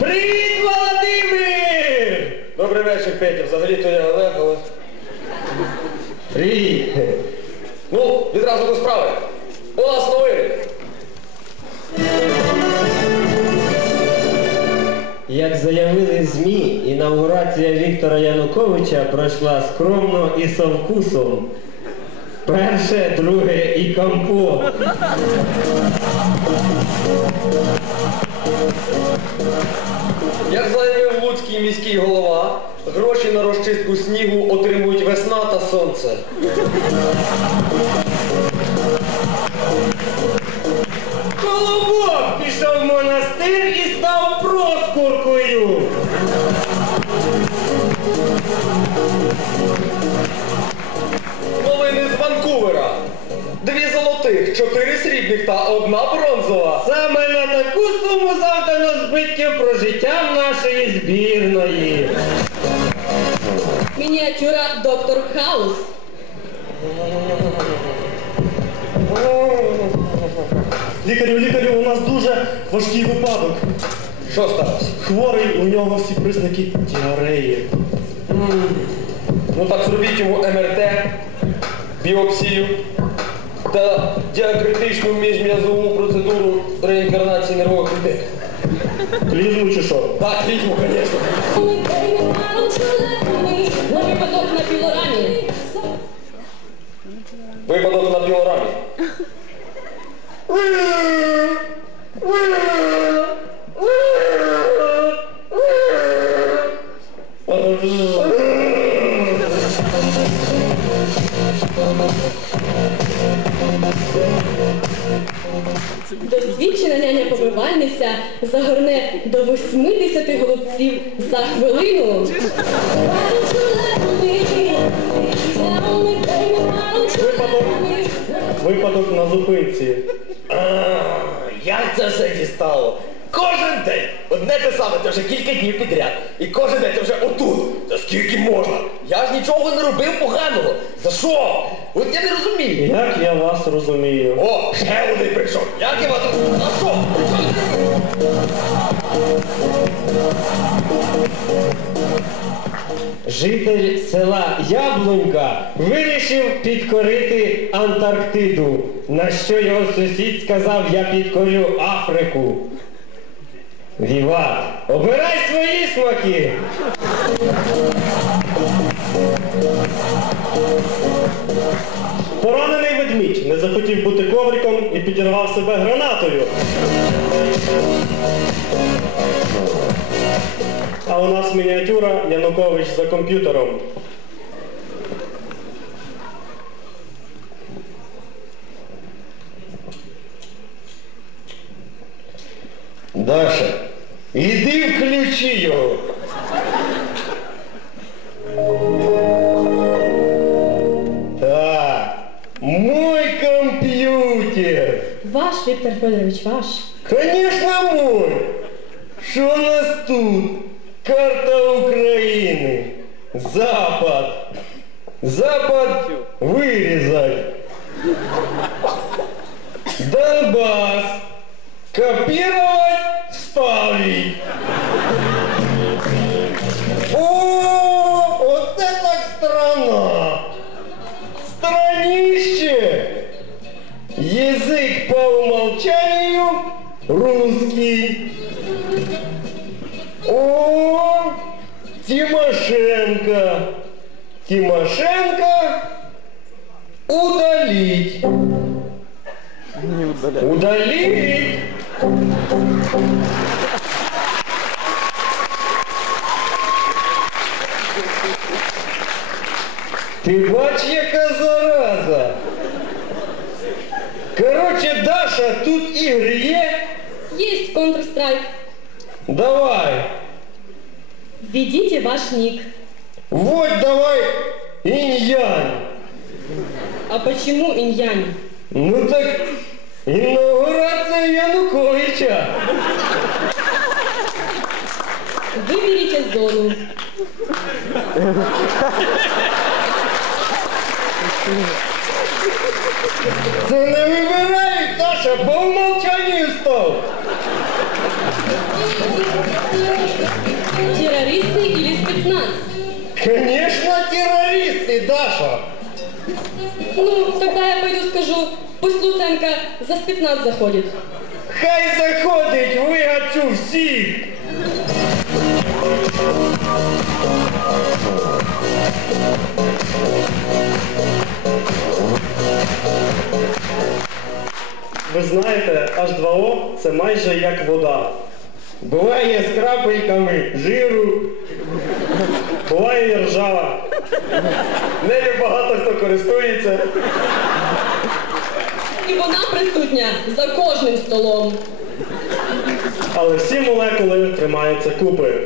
Привіт, Володимир! Добрий вечір, Петя. Взагалі то я Олег, але... Привіт! Ну, відразу до справи. У нас новини. Як заявили ЗМІ, інаугурація Віктора Януковича пройшла скромно і со вкусом. Перше, друге і компот. Як заявив Луцький міський голова, гроші на розчистку снігу отримують весна та сонце. Колобок пішов в монастир і став проскуркою. Збірної. Мініатюра доктор Хаус. Лікарю, лікарю, у нас дуже важкий випадок. Що сталося? Хворий, у нього всі признаки діареї. Ну так зробіть йому МРТ, біопсію та діакритичну міжм'язову процедуру. Клізму чи що? Так, клізму, звісно. Випадок на пілорамі. Випадок на Досвідчена няня-побивальниця загорне до 80 голубців за хвилину. Одне те саме, це вже кілька днів підряд. І кожен день це вже отут. Та скільки можна? Я ж нічого не робив поганого. За що? От я не розумію. Як я вас розумію? О, ще один прийшов. Як я вас... За що? Житель села Яблунька вирішив підкорити Антарктиду, на що його сусід сказав, я підкорю Африку. Віват, обирай свої смаки! Поранений ведмідь не захотів бути ковриком і підірвав себе гранатою. А у нас мініатюра Янукович за комп'ютером. Даша, іди включи його. Так, мой комп'ютер. Ваш, Віктор Федорович, ваш. Конечно, мой. Что у нас тут? Карта Украины. Запад. Запад вырезать. Донбасс. Копировать, русский. О, Тимошенко. Тимошенко удалить. Не удалять. Удалить. Ти бач, яка зараза. Короче, Даша, тут ігри є. Есть Counter-Strike. Давай. Введите ваш ник. Вот давай инь-янь. А почему инь-янь? Ну так инаугурация Януковича. Выберите зону. Це не вибирають, Даша, по умолчанию став. Конечно, террористы, Даша. Ну, тогда я пойду скажу, пусть Луценко за спецназ заходит. Хай заходить, вигачу всіх. Ви знаєте, H2O це майже як вода. Буває з крапельками жиру. Буває і ржава. Нею багато хто користується. І вона присутня за кожним столом. Але всі молекули тримаються купи.